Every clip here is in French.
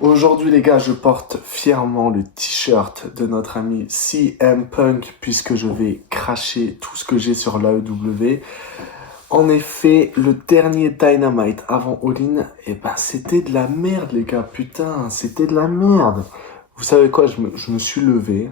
Aujourd'hui les gars, je porte fièrement le t-shirt de notre ami CM Punk puisque je vais cracher tout ce que j'ai sur l'AEW. En effet, le dernier Dynamite avant All-In, c'était de la merde les gars, putain, c'était de la merde. Vous savez quoi, je me suis levé,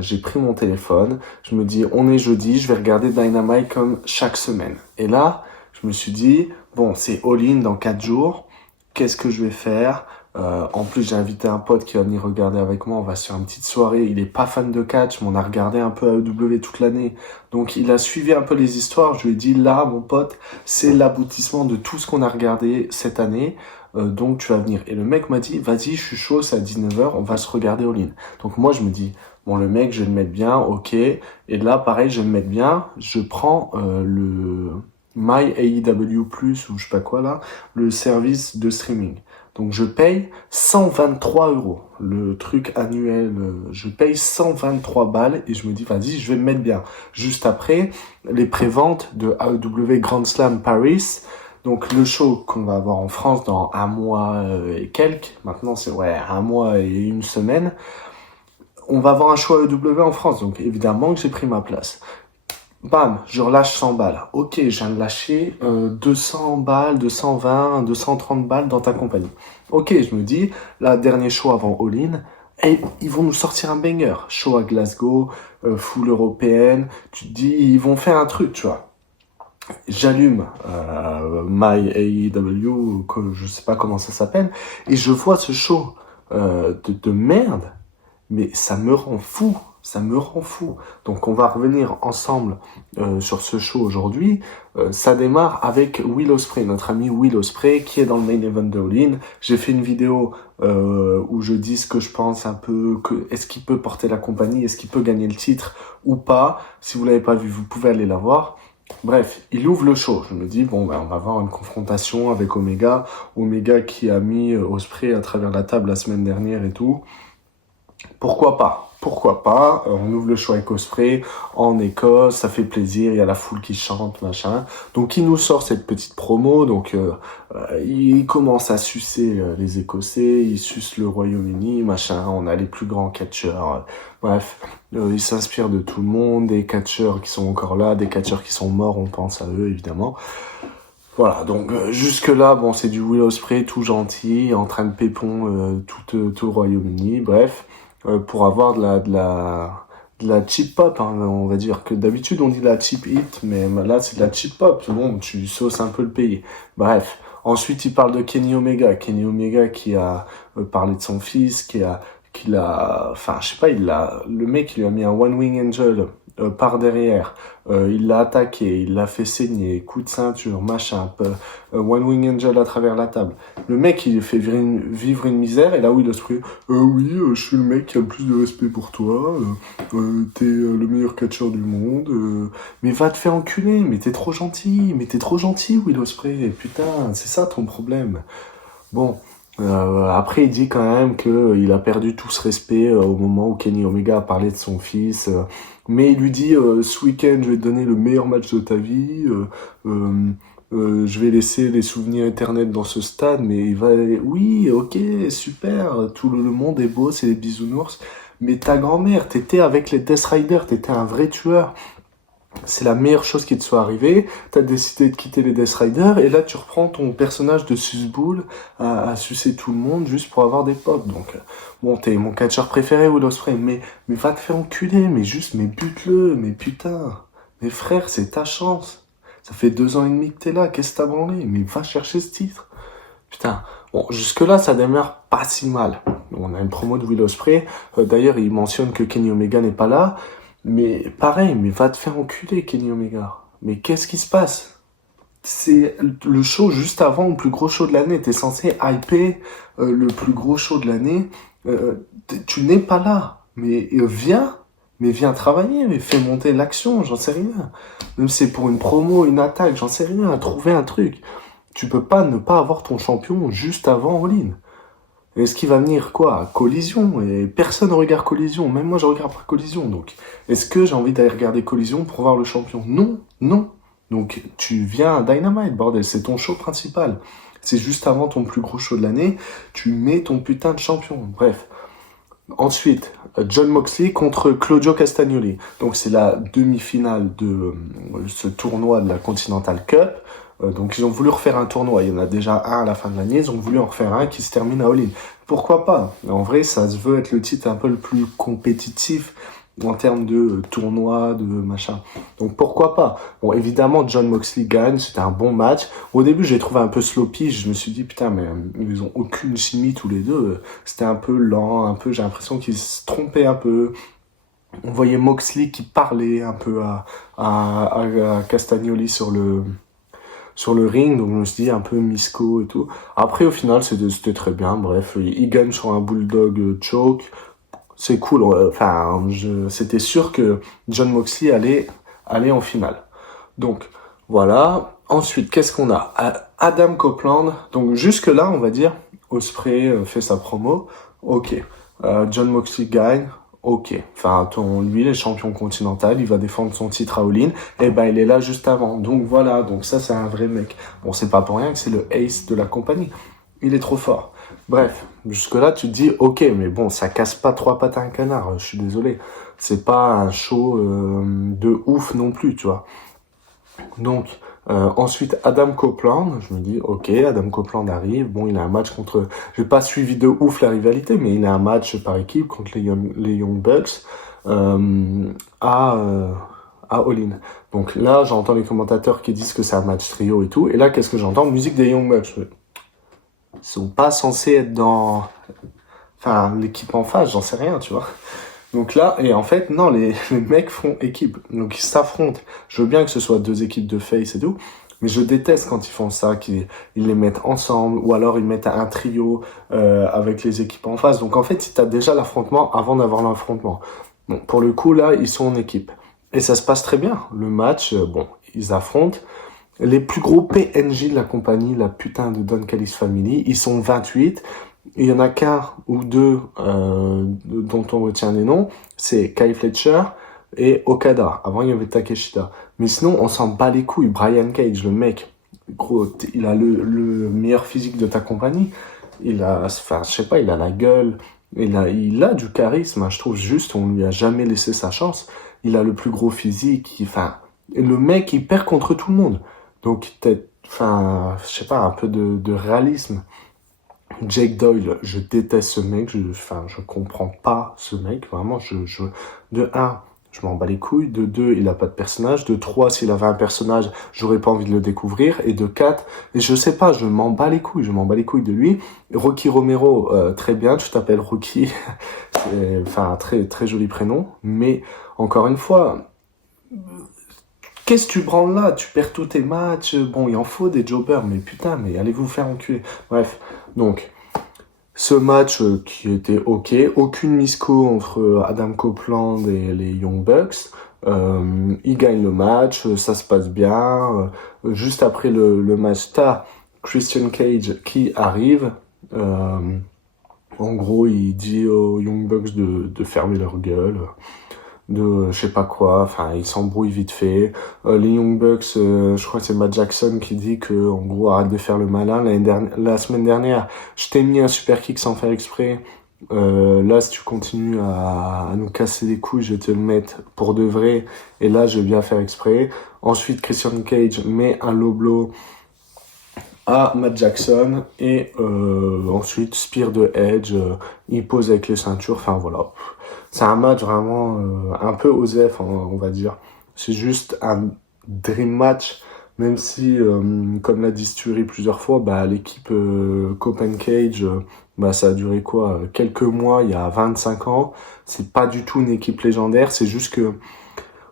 j'ai pris mon téléphone, je me dis on est jeudi, je vais regarder Dynamite comme chaque semaine. Et là, je me suis dit, bon c'est All-In dans 4 jours, qu'est-ce que je vais faire? En plus, j'ai invité un pote qui va venir regarder avec moi. On va se faire une petite soirée. Il est pas fan de catch, mais on a regardé un peu AEW toute l'année. Donc, il a suivi un peu les histoires. Je lui ai dit, là, mon pote, c'est l'aboutissement de tout ce qu'on a regardé cette année. Donc, tu vas venir. Et le mec m'a dit, vas-y, je suis chaud, c'est à 19h, on va se regarder All In. Donc, moi, je me dis, bon, le mec, je vais le mettre bien, ok. Et là, pareil, je vais le mettre bien. Je prends le My AEW Plus, ou je sais pas quoi là, le service de streaming. Donc je paye 123 euros. Le truc annuel, je paye 123 balles et je me dis, vas-y, je vais me mettre bien. Juste après, les préventes de AEW Grand Slam Paris. Donc le show qu'on va avoir en France dans un mois et quelques. Maintenant c'est un mois et une semaine. On va avoir un show AEW en France. Donc évidemment que j'ai pris ma place. Bam, je relâche 100 balles. Ok, je viens de lâcher 200 balles, 220, 230 balles dans ta compagnie. Ok, je me dis, la dernier show avant All-In, et ils vont nous sortir un banger. Show à Glasgow, foule européenne. Tu te dis, ils vont faire un truc, tu vois. J'allume My AEW, que je sais pas comment ça s'appelle, et je vois ce show de merde, mais ça me rend fou. Ça me rend fou. Donc on va revenir ensemble sur ce show aujourd'hui. Ça démarre avec Will Ospreay, notre ami Will Ospreay, qui est dans le main event de All-In. J'ai fait une vidéo où je dis ce que je pense un peu, que est-ce qu'il peut porter la compagnie, est-ce qu'il peut gagner le titre ou pas. Si vous l'avez pas vu, vous pouvez aller la voir. Bref, il ouvre le show. Je me dis, bon, on va avoir une confrontation avec Omega. Omega qui a mis Ospreay à travers la table la semaine dernière et tout. Pourquoi pas? Pourquoi pas? On ouvre le show avec Ospreay en Écosse, ça fait plaisir, il y a la foule qui chante, machin. Donc il nous sort cette petite promo, donc il commence à sucer les Écossais, il suce le Royaume-Uni, machin, on a les plus grands catcheurs. Bref, il s'inspire de tout le monde, des catcheurs qui sont encore là, des catcheurs qui sont morts, on pense à eux évidemment. Voilà, donc jusque là, bon, c'est du Will Ospreay tout gentil, en train de pépon tout le Royaume-Uni, bref, pour avoir de la cheap pop, hein, on va dire que d'habitude on dit la cheap hit, mais là c'est de la cheap pop, bon, tu sauces un peu le pays. Bref, ensuite il parle de Kenny Omega qui a parlé de son fils, enfin je sais pas, le mec il lui a mis un One Wing Angel par derrière. Il l'a attaqué, il l'a fait saigner, coup de ceinture, machin, One Wing Angel à travers la table. Le mec, il fait vivre une misère, et là où il a se pris, oui, je suis le mec qui a le plus de respect pour toi, t'es le meilleur catcheur du monde, mais va te faire enculer, mais t'es trop gentil, Will Ospreay, putain, c'est ça ton problème. Bon, après il dit quand même que il a perdu tout ce respect au moment où Kenny Omega a parlé de son fils, mais il lui dit ce week-end je vais te donner le meilleur match de ta vie, je vais laisser les souvenirs éternels dans ce stade, mais il va, oui, ok, super, tout le monde est beau, c'est les bisounours, mais ta grand-mère, t'étais avec les Death Riders, t'étais un vrai tueur. C'est la meilleure chose qui te soit arrivée, t'as décidé de quitter les Death Riders, et là tu reprends ton personnage de susboule à sucer tout le monde juste pour avoir des pops. Donc, bon, t'es mon catcheur préféré, Will Ospreay, mais va te faire enculer, mais bute-le, mais putain. Mais frère, c'est ta chance. Ça fait 2 ans et demi que t'es là, qu'est-ce que t'as branlé? Mais va chercher ce titre. Putain. Bon, jusque-là, ça démarre pas si mal. On a une promo de Will Ospreay. D'ailleurs, il mentionne que Kenny Omega n'est pas là. Mais pareil, mais va te faire enculer, Kenny Omega. Mais qu'est-ce qui se passe? C'est le show juste avant le plus gros show de l'année. T'es censé hyper le plus gros show de l'année. Tu n'es pas là. Mais viens travailler, mais fais monter l'action, j'en sais rien. Même si c'est pour une promo, une attaque, j'en sais rien. Trouver un truc. Tu peux pas ne pas avoir ton champion juste avant All-In. Est-ce qu'il va venir quoi? Collision. Et personne ne regarde Collision. Même moi, je regarde pas Collision. Donc, est-ce que j'ai envie d'aller regarder Collision pour voir le champion? Non, non. Donc, tu viens à Dynamite, bordel. C'est ton show principal. c'est juste avant ton plus gros show de l'année, tu mets ton putain de champion. Bref. Ensuite, John Moxley contre Claudio Castagnoli. Donc c'est la demi-finale de ce tournoi de la Continental Cup. Donc ils ont voulu refaire un tournoi. Il y en a déjà un à la fin de l'année. Ils ont voulu en refaire un qui se termine à All-In. Pourquoi pas? En vrai, ça se veut être le titre un peu le plus compétitif en termes de tournoi, de machin. Donc pourquoi pas? Bon, évidemment, John Moxley gagne, c'était un bon match. Au début, j'ai trouvé un peu sloppy, je me suis dit, putain, mais ils ont aucune chimie tous les deux. C'était un peu lent, un peu, j'ai l'impression qu'ils se trompaient un peu. On voyait Moxley qui parlait un peu à Castagnoli sur le ring, donc je me suis dit un peu Misco et tout. Après, au final, c'était très bien, bref, il gagne sur un bulldog choke. C'est cool. Enfin, c'était sûr que John Moxley allait en finale. Donc, voilà. Ensuite, qu'est-ce qu'on a? Adam Copeland. Donc, jusque-là, on va dire, Ospreay fait sa promo. Ok. John Moxley gagne. Ok. Enfin, lui, il est champion continental. Il va défendre son titre à All-In. Et ben, il est là juste avant. Donc, voilà. Donc, ça, c'est un vrai mec. Bon, c'est pas pour rien que c'est le ace de la compagnie. Il est trop fort. Bref, jusque-là, tu te dis, ok, mais bon, ça casse pas trois pattes à un canard, je suis désolé. C'est pas un show de ouf non plus, tu vois. Donc, ensuite, Adam Copeland, je me dis, ok, Adam Copeland arrive, bon, il a un match contre... J'ai pas suivi de ouf la rivalité, mais il a un match par équipe contre les Young Bucks à All-In. Donc là, j'entends les commentateurs qui disent que c'est un match trio et tout, et là, qu'est-ce que j'entends? Musique des Young Bucks. Ils sont pas censés être dans, enfin, l'équipe en face, j'en sais rien, tu vois. Donc là, et en fait, non, les mecs font équipe. Donc ils s'affrontent. Je veux bien que ce soit deux équipes de face et tout, mais je déteste quand ils font ça, qu'ils les mettent ensemble, ou alors ils mettent un trio avec les équipes en face. Donc en fait, t'as déjà l'affrontement avant d'avoir l'affrontement. Bon, pour le coup, là, ils sont en équipe. Et ça se passe très bien. Le match, bon, ils affrontent. Les plus gros PNJ de la compagnie, la putain de Don Callis Family, ils sont 28. Il y en a qu'un ou deux dont on retient les noms. C'est Kai Fletcher et Okada. Avant, il y avait Takeshita. Mais sinon, on s'en bat les couilles. Brian Cage, le mec, gros, il a le meilleur physique de ta compagnie. Il a, enfin, je sais pas, il a la gueule. Il a du charisme. Je trouve juste, on lui a jamais laissé sa chance. Il a le plus gros physique. Enfin, le mec, il perd contre tout le monde. Donc, enfin, je sais pas, un peu de réalisme. Jake Doyle, je déteste ce mec, je comprends pas ce mec, vraiment, de un, je m'en bats les couilles, de deux, il a pas de personnage, de trois, s'il avait un personnage, j'aurais pas envie de le découvrir, et de quatre, et je sais pas, je m'en bats les couilles de lui. Rocky Romero, très bien, tu t'appelles Rocky, enfin, très, très joli prénom, mais, encore une fois, qu'est-ce que tu branles là? Tu perds tous tes matchs. Bon, il en faut des jobbers, mais putain, mais allez vous faire enculer. Bref, donc, ce match qui était ok. Aucune misco entre Adam Copeland et les Young Bucks. Ils gagnent le match, ça se passe bien. Juste après le match, t'as Christian Cage qui arrive. En gros, il dit aux Young Bucks de fermer leur gueule. De je sais pas quoi, enfin ils s'embrouillent vite fait. Les Young Bucks, je crois que c'est Matt Jackson qui dit que en gros arrête de faire le malin. La semaine dernière, je t'ai mis un super kick sans faire exprès. Là si tu continues à nous casser les couilles, je vais te le mettre pour de vrai. Et là je vais bien faire exprès. Ensuite Christian Cage met un low blow à Matt Jackson et ensuite Spear de Edge, il pose avec les ceintures, enfin voilà. C'est un match vraiment un peu osef, on va dire. C'est juste un dream match, même si, comme l'a dit Sturi plusieurs fois, bah, l'équipe Copen Cage, bah, ça a duré quoi, quelques mois, il y a 25 ans. C'est pas du tout une équipe légendaire, c'est juste que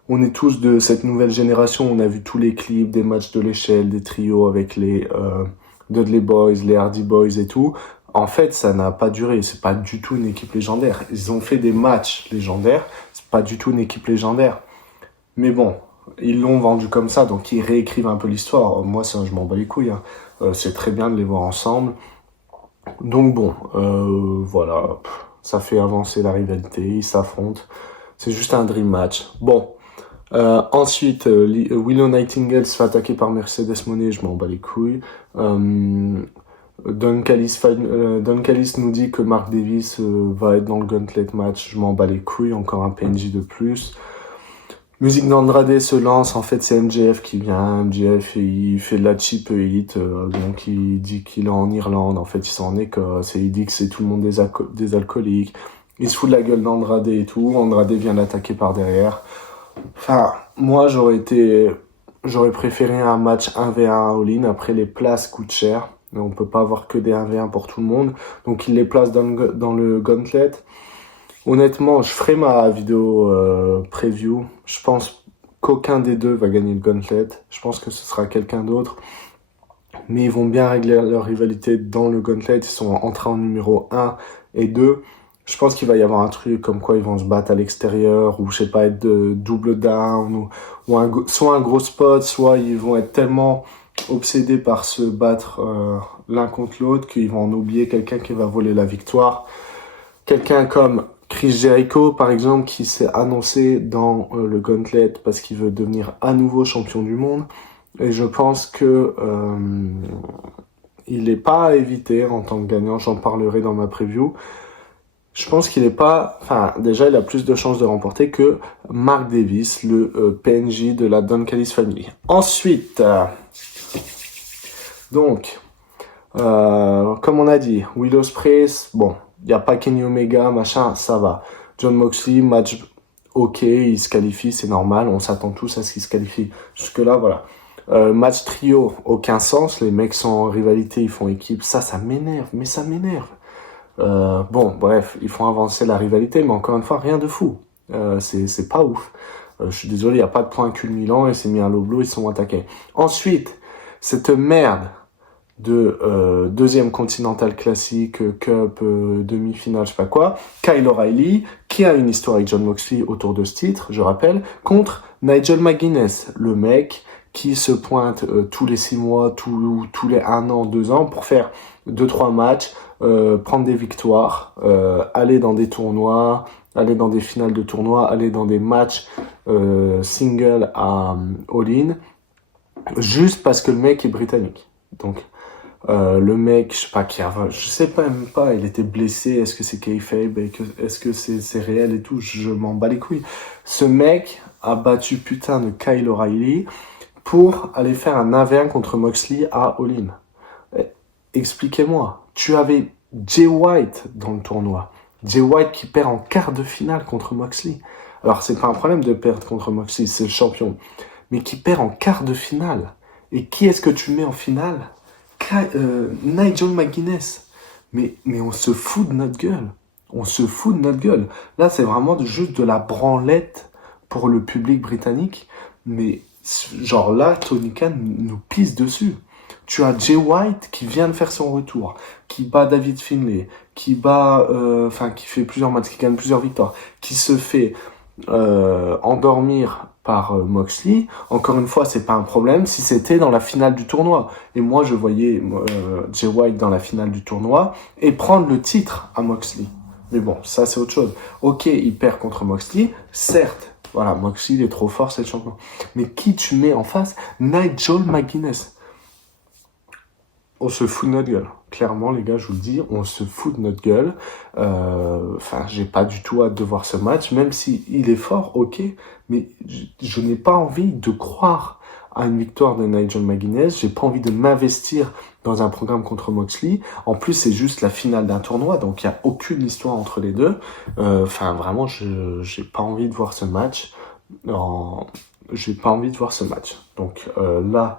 on est tous de cette nouvelle génération, on a vu tous les clips, des matchs de l'échelle, des trios avec les Dudley Boys, les Hardy Boys et tout. En fait, ça n'a pas duré, c'est pas du tout une équipe légendaire. Ils ont fait des matchs légendaires, c'est pas du tout une équipe légendaire. Mais bon, ils l'ont vendu comme ça, donc ils réécrivent un peu l'histoire. Moi, ça, je m'en bats les couilles, hein. C'est très bien de les voir ensemble. Donc bon, voilà, ça fait avancer la rivalité, ils s'affrontent. C'est juste un dream match. Bon, ensuite, Willow Nightingale se fait attaquer par Mercedes Moné, je m'en bats les couilles. Don Callis nous dit que Mark Davis va être dans le gauntlet match. Je m'en bats les couilles, encore un PNJ de plus. Musique d'Andrade se lance, en fait c'est MJF qui vient. MJF il fait de la cheap heat, donc il dit qu'il est en Irlande, en fait ils sont en Écosse, et il dit que c'est tout le monde des alcooliques. Il se fout de la gueule d'Andrade et tout. Andrade vient l'attaquer par derrière. Enfin, moi j'aurais préféré un match 1v1 à All-In. Après les places coûtent cher, mais on peut pas avoir que des 1v1 pour tout le monde, donc il les place dans le gauntlet. Honnêtement, je ferai ma vidéo preview. Je pense qu'aucun des deux va gagner le gauntlet. Je pense que ce sera quelqu'un d'autre. Mais ils vont bien régler leur rivalité dans le gauntlet. Ils sont entrés en numéro 1 et 2. Je pense qu'il va y avoir un truc comme quoi ils vont se battre à l'extérieur, ou je sais pas, être de double down, ou soit un gros spot, soit ils vont être tellement obsédés par se battre l'un contre l'autre qu'ils vont en oublier quelqu'un qui va voler la victoire. Quelqu'un comme Chris Jericho, par exemple, qui s'est annoncé dans le gauntlet parce qu'il veut devenir à nouveau champion du monde. Et je pense que il n'est pas à éviter en tant que gagnant. J'en parlerai dans ma preview. Je pense qu'il n'est pas... Enfin, déjà, il a plus de chances de remporter que Mark Davis, le PNJ de la Don Callis Family. Ensuite, donc, comme on a dit, Will Ospreay, bon... Il n'y a pas Kenny Omega, machin, ça va. Jon Moxley, match ok, il se qualifie, c'est normal, on s'attend tous à ce qu'il se qualifie. Jusque-là, voilà. Match trio, aucun sens, les mecs sont en rivalité, ils font équipe, ça m'énerve, mais ça m'énerve. Bon, bref, ils font avancer la rivalité, mais encore une fois, rien de fou. C'est pas ouf. Je suis désolé, il n'y a pas de point culminant, et c'est mis à low blow, ils sont attaqués. Ensuite, cette merde de deuxième Continental Classic, Cup, demi-finale, je sais pas quoi, Kyle O'Reilly, qui a une histoire avec Jon Moxley autour de ce titre, je rappelle, contre Nigel McGuinness, le mec qui se pointe tous les 6 mois, tous les 1 an, 2 ans, pour faire 2-3 matchs, prendre des victoires, aller dans des tournois, aller dans des finales de tournois, aller dans des matchs single à All-In, juste parce que le mec est britannique. Donc, le mec, je sais pas même pas, il était blessé, est-ce que c'est kayfabe, est-ce que c'est réel et tout, je m'en bats les couilles. Ce mec a battu putain de Kyle O'Reilly pour aller faire un 1v1 contre Moxley à All-In. Expliquez-moi, tu avais Jay White dans le tournoi. Jay White qui perd en quart de finale contre Moxley. Alors c'est pas un problème de perdre contre Moxley, c'est le champion. Mais qui perd en quart de finale. Et qui est-ce que tu mets en finale ? Nigel McGuinness. Mais on se fout de notre gueule. On se fout de notre gueule. Là, c'est vraiment juste de la branlette pour le public britannique. Mais genre là, Tony Khan nous pisse dessus. Tu as Jay White qui vient de faire son retour, qui bat David Finlay, qui fait plusieurs matchs, qui gagne plusieurs victoires, qui se fait endormir par Moxley. Encore une fois, c'est pas un problème si c'était dans la finale du tournoi. Et moi, je voyais Jay White dans la finale du tournoi et prendre le titre à Moxley. Mais bon, ça c'est autre chose. Ok, il perd contre Moxley, certes. Voilà, Moxley il est trop fort, c'est le champion. Mais qui tu mets en face ? Nigel McGuinness. On se fout de notre gueule. Clairement, les gars, je vous le dis, on se fout de notre gueule. J'ai pas du tout hâte de voir ce match, même si il est fort, ok, mais je n'ai pas envie de croire à une victoire de Nigel McGuinness. J'ai pas envie de m'investir dans un programme contre Moxley. En plus, c'est juste la finale d'un tournoi, donc il y a aucune histoire entre les deux. Vraiment, j'ai pas envie de voir ce match. J'ai pas envie de voir ce match. Donc là.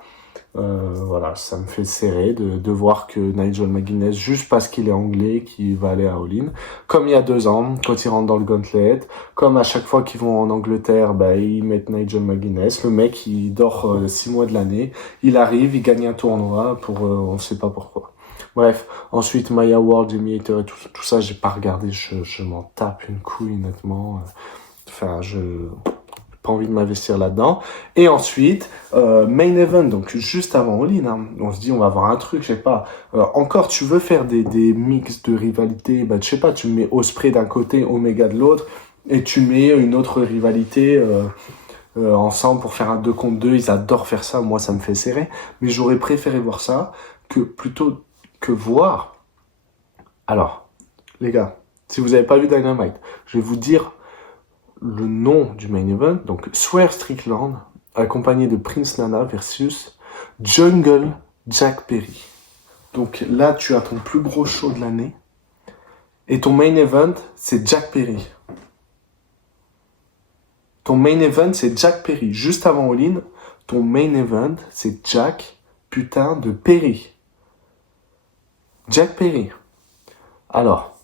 Voilà, ça me fait serrer de voir que Nigel McGuinness, juste parce qu'il est anglais, qui va aller à All-In, comme il y a 2 ans, quand ils rentrent dans le gauntlet, comme à chaque fois qu'ils vont en Angleterre, ils mettent Nigel McGuinness, le mec il dort 6 mois de l'année, il arrive, il gagne un tournoi pour on sait pas pourquoi. Bref, ensuite Maya Ward, Jamie Hater et tout ça, j'ai pas regardé, je m'en tape une couille honnêtement. Pas envie de m'investir là-dedans. Et ensuite, main event, donc juste avant All-In, hein, on se dit on va avoir un truc, je sais pas, encore tu veux faire des mix de rivalité, je sais pas, tu mets Ospreay d'un côté, Omega de l'autre, et tu mets une autre rivalité ensemble pour faire un 2 contre 2, ils adorent faire ça, moi ça me fait serrer, mais j'aurais préféré voir ça que plutôt que voir. Alors, les gars, si vous n'avez pas vu Dynamite, je vais vous dire le nom du main event. Donc, Swerve Strickland, accompagné de Prince Nana versus Jungle Jack Perry. Donc là, tu as ton plus gros show de l'année. Et ton main event, c'est Jack Perry. Ton main event, c'est Jack Perry. Juste avant All-In, ton main event, c'est Jack, putain de Perry. Jack Perry. Alors,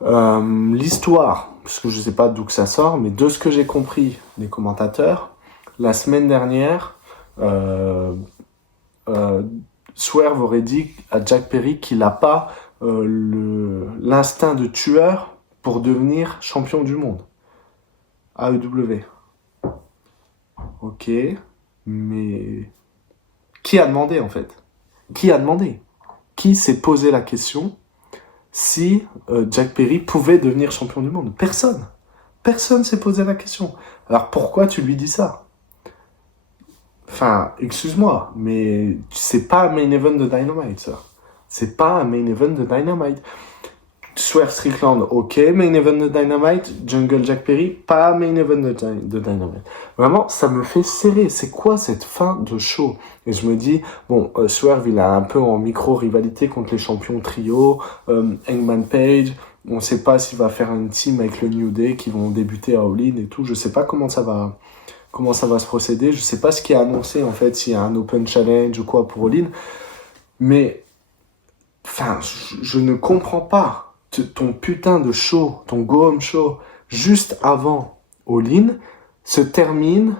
l'histoire, parce que je sais pas d'où que ça sort, mais de ce que j'ai compris des commentateurs, la semaine dernière, Swerve aurait dit à Jack Perry qu'il n'a pas l'instinct de tueur pour devenir champion du monde. AEW. Ok, mais qui a demandé en fait? Qui a demandé? Qui s'est posé la question si Jack Perry pouvait devenir champion du monde? Personne. Personne s'est posé la question. Alors pourquoi tu lui dis ça? Enfin, excuse-moi, mais c'est pas un main event de Dynamite, ça. C'est pas un main event de Dynamite. Swerve Strickland, ok, main event de Dynamite. Jungle Jack Perry, pas main event de Dynamite. Vraiment, ça me fait serrer. C'est quoi cette fin de show? Et je me dis, bon, Swerve, il a un peu en micro-rivalité contre les champions trio, Hangman Page. On sait pas s'il va faire une team avec le New Day qui vont débuter à All-In et tout. Je sais pas comment ça va se procéder. Je sais pas ce qui est annoncé, en fait, s'il y a un open challenge ou quoi pour All-In. Mais, enfin, je ne comprends pas. Ton putain de show, ton go-home show, juste avant All-In, se termine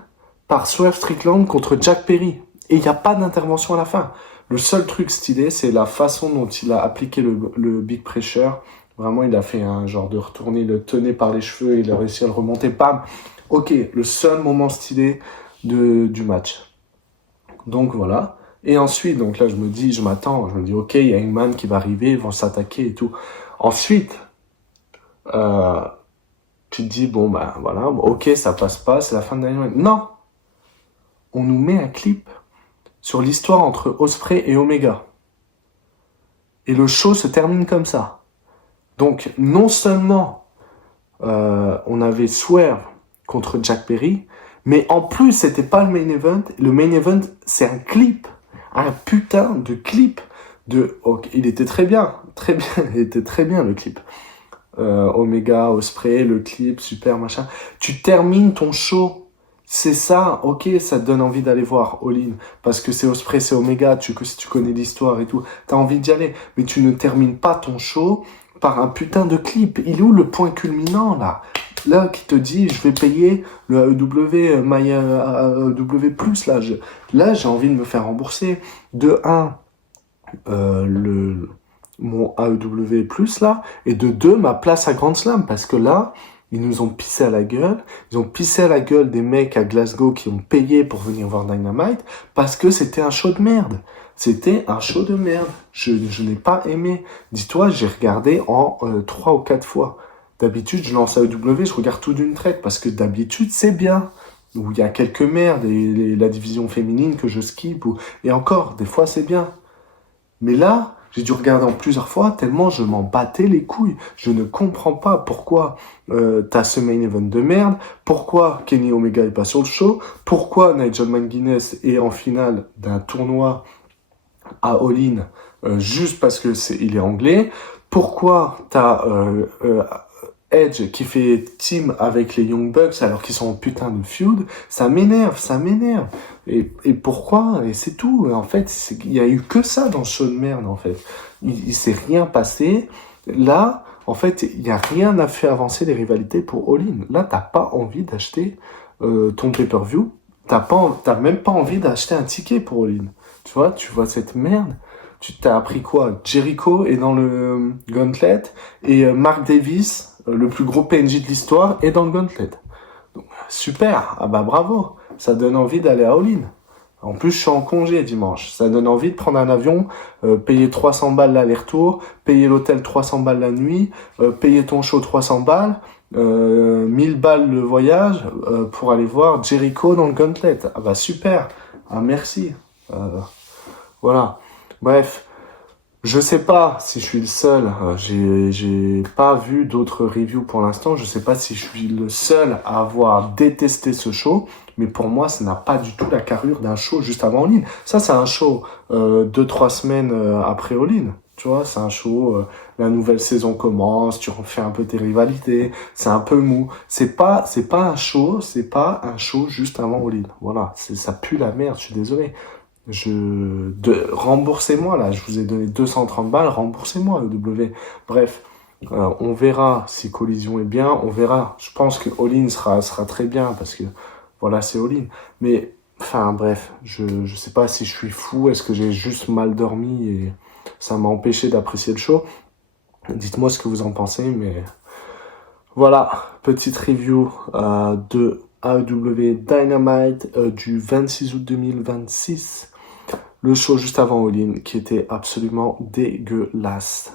par Swerve Strickland contre Jack Perry. Et il n'y a pas d'intervention à la fin. Le seul truc stylé, c'est la façon dont il a appliqué le Big Pressure. Vraiment, il a fait un genre de retourner, il le tenait par les cheveux, il a réussi à le remonter, bam. Ok, le seul moment stylé du match. Donc voilà. Et ensuite, donc là, je me dis, ok, il y a Hangman qui va arriver, ils vont s'attaquer et tout. Ensuite, tu te dis, bon, bah voilà, ok, ça passe pas, c'est la fin de Dynamite. Non! On nous met un clip sur l'histoire entre Ospreay et Omega. Et le show se termine comme ça. Donc, non seulement on avait Swerve contre Jack Perry, mais en plus, c'était pas le main event. Le main event, c'est un clip. Un putain de clip. Okay, il était très bien. Il était très bien, le clip. Omega, Ospreay, le clip, super, machin. Tu termines ton show. C'est ça, ok, ça te donne envie d'aller voir All-In. Parce que c'est Ospreay, c'est Omega, si tu connais l'histoire et tout, t'as envie d'y aller. Mais tu ne termines pas ton show par un putain de clip. Il est où le point culminant, là? Là, qui te dit, je vais payer le AEW, AEW+, là, j'ai envie de me faire rembourser. De 1, mon AEW+, là, et de 2, ma place à Grand Slam, parce que là, ils nous ont pissé à la gueule. Ils ont pissé à la gueule des mecs à Glasgow qui ont payé pour venir voir Dynamite, parce que c'était un show de merde. C'était un show de merde. Je n'ai pas aimé. Dis-toi, j'ai regardé en 3 ou 4 fois. D'habitude, je lance AEW, je regarde tout d'une traite, parce que d'habitude, c'est bien. Où il y a quelques merdes, et la division féminine que je skip, et encore, des fois, c'est bien. Mais là, j'ai dû regarder en plusieurs fois, tellement je m'en battais les couilles. Je ne comprends pas pourquoi t'as ce main event de merde, pourquoi Kenny Omega est pas sur le show, pourquoi Nigel McGuinness est en finale d'un tournoi à All-In, juste parce que il est anglais, pourquoi t'as Edge qui fait team avec les Young Bucks alors qu'ils sont en putain de feud, ça m'énerve. Et pourquoi? Et c'est tout. En fait, il y a eu que ça dans ce show de merde, en fait. Il s'est rien passé. Là, en fait, il n'y a rien à faire avancer les rivalités pour All-In. Là, t'as pas envie d'acheter ton pay-per-view. T'as même pas envie d'acheter un ticket pour All-In. Tu vois cette merde. Tu t'as appris quoi? Jericho est dans le Gauntlet et Mark Davis, le plus gros PNJ de l'histoire, est dans le Gauntlet. Donc, super, ah bah bravo, ça donne envie d'aller à All-In. En plus, je suis en congé dimanche, ça donne envie de prendre un avion, payer 300 balles l'aller-retour, payer l'hôtel 300 balles la nuit, payer ton show 300 balles, 1000 balles le voyage pour aller voir Jericho dans le Gauntlet. Ah bah super, ah merci. Voilà. Bref, Je sais pas si je suis le seul. J'ai pas vu d'autres reviews pour l'instant. Je sais pas si je suis le seul à avoir détesté ce show. Mais pour moi, ça n'a pas du tout la carrure d'un show juste avant All In. Ça, c'est un show 2-3 semaines après All In. Tu vois, c'est un show, la nouvelle saison commence, tu refais un peu tes rivalités, c'est un peu mou. C'est pas c'est pas un show juste avant All In. Voilà, ça pue la merde, je suis désolé. Remboursez-moi là, je vous ai donné 230 balles, remboursez-moi W. Bref, on verra si Collision est bien, on verra. Je pense que All-in sera très bien parce que voilà, c'est All-in. Mais enfin bref, je sais pas si je suis fou, est-ce que j'ai juste mal dormi et ça m'a empêché d'apprécier le show. Dites-moi ce que vous en pensez, mais voilà, petite review de AEW Dynamite du 26 août 2026. Le show juste avant All In qui était absolument dégueulasse.